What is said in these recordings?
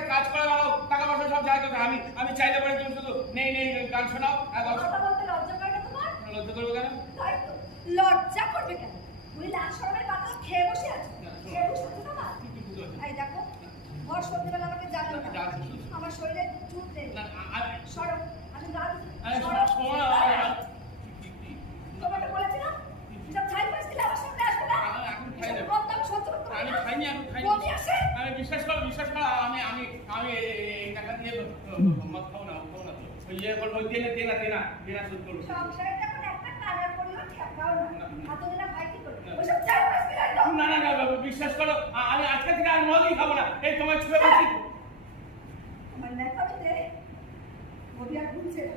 মাসে কাজ করে টাকা পয়সা সব যায় কোথায়? আমি চাইলে পরে তুমি শুধু নেই নেই গান শোনাও আর গান কথা বলতে লজ্জা করে না তোমার? লজ্জা করবে কেন? তাই তো, লজ্জা করবে কেন? তুমি লাল শরমের পাতা খেয়ে বসে আছো, খেয়ে বসে আছো না? এই দেখো, ভর সন্ধ্যেবেলা আমাকে জানো না, আমার শরীরে চুল নেই। সরো, আমি রাত তোমাকে বলেছি না, সব ছাই পাশ দিলে আমার সামনে আসবে না। আমি সহ্য করতে পারি না। বমি আসে। আমি বিশ্বাস করো আমি এই টাকা দিয়ে মদ খাবো না তো ওই ইয়ে করবো দেনা শোধ করবো। সংসারে যখন একটা কানার পরিবার ঠেকাও না, হাতে দিনা ভাই কি করবে? ওইসব ছাই পাশ দিলে একদম। না বিশ্বাস করো আমি আজকে থেকে আর মদই খাবো না। এই তোমার ছুঁয়ে বলছি আমার লেখাতে বডি আর ঘুরছে না।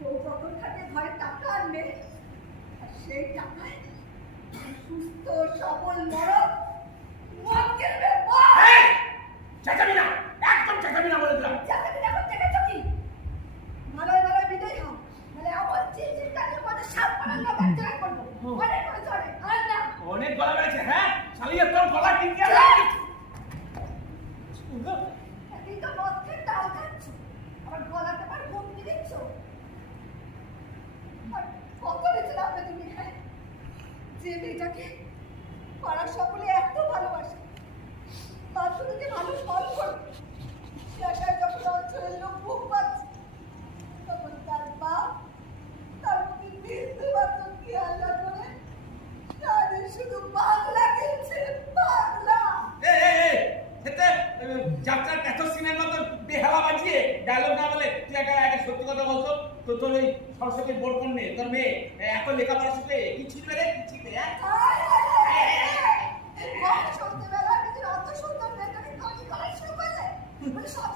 বউ কখন খাতে ঘরে টাকা আনবে, আর সেই টাকায় সুস্থ সবল মরদ মদ কিনবে। চেঁচাবি না, একদম চেঁচাবি না বলে দিলাম। যাতে এখন চেপেছ কি? ভালোই ভালোই বিদায় হও, নাহলে আমার চিনচিন কাজের মধ্যে সাপ পালার লোক একজনের করবো। অনেক করে চলে, আর না। অনেক গলা বেড়েছে, হ্যাঁ? শালিয়া তোর গলা টিকে আছে। একদিন তো মদ খেয়ে তাল খাচ্ছ, আবার গলাতে আবার হুমকি দিচ্ছ। আর কত নিচে নামবে তুমি, হ্যাঁ? যে মেয়েটাকে পাড়ার সকলে এত ভালোবাসে, তার শুধুকে মানুষ ফল করবে, একাই যখন অঞ্চলের লোক বুক পাচ্ছে, তখন তার বাপ তার প্রতি বিন্দু মাত্র খেয়াল না করে তাদের শুধু বাংলা গেছে, বাংলা। যাত্রার এত সিনের মতো বেহালা বাজিয়ে ডায়লগ না বলে তুই একটা সত্যি কথা বলতো তো তোর ওই সরস্বতীর বোর্ড নেই তোর মেয়ে এত লেখাপড়া শিখে কি ছিল রে কি ছিল সন্ধ্যেবেলা নিজের অত সুন্দর মেয়েটাকে কাজে করা শুরু করলে, সব